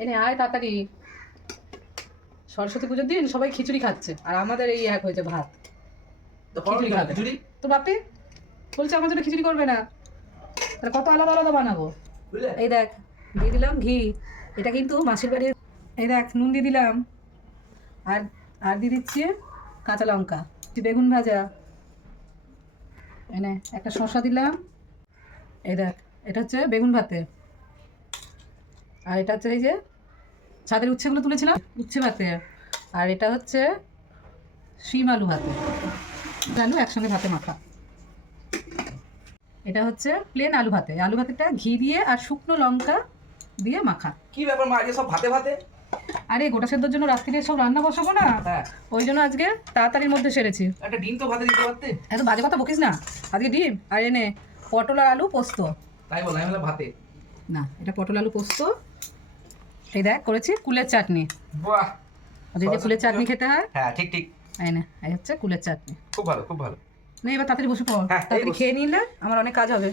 এনে আয় তাড়াতাড়ি। সরস্বতী পুজোর দিন সবাই খিচুড়ি খাচ্ছে, আর আমাদের এই এক হয়েছে ভাত। খিচুড়ি খাবে তো বাপি বলছে আমার জন্য খিচুড়ি করবে না, তাহলে কত আলাদা আলাদা বানাবো। এই দেখ দিয়ে দিলাম ঘি, এটা কিন্তু মাসির বাড়ির। এই দেখ নুন দিয়ে দিলাম, আর আর দিয়ে দিচ্ছি কাঁচা লঙ্কা, বেগুন ভাজা, এনে একটা শসা দিলাম। এই দেখ এটা হচ্ছে বেগুন ভাতে, আর এটা হচ্ছে এই যে ছাদের উচ্ছেগুলো তুলেছিলাম উচ্ছে ভাতে, আর এটা হচ্ছে শিম আলু ভাতে, আলু একসঙ্গে ভাতে মাখা। এটা হচ্ছে প্লেন আলু ভাতে, আলু ভাতেটা ঘি দিয়ে আর শুকনো লঙ্কা দিয়ে মাখা। কি ব্যাপার মা, আজকে সব ভাতে ভাতে? আরে গোটা সেদ্ধর জন্য রাত্রিরে সব রান্না বসাবো না, ওই জন্য আজকে তাড়াতাড়ির মধ্যে সেরেছি। একটা ডিম তো ভাতে দিতে পারতে। এত বাজে কথা বকিস না, আজকে ডিম আর এনে পটল আর আলু পোস্ত। তাই বল, আমি বললাম ভাতে না, এটা পটল আলু পোস্ত। এই দেখ করেছি কুলের চাটনি। বাহ, ওদের যে কুলের চাটনি খেতে হয়। হ্যাঁ ঠিক ঠিক, এই না, এই হচ্ছে কুলের চাটনি। খুব ভালো খুব ভালো। না এবার তাড়াতাড়ি বসে পড়, হ্যাঁ, তাড়াতাড়ি খেয়ে নিলে আমার অনেক কাজ হবে।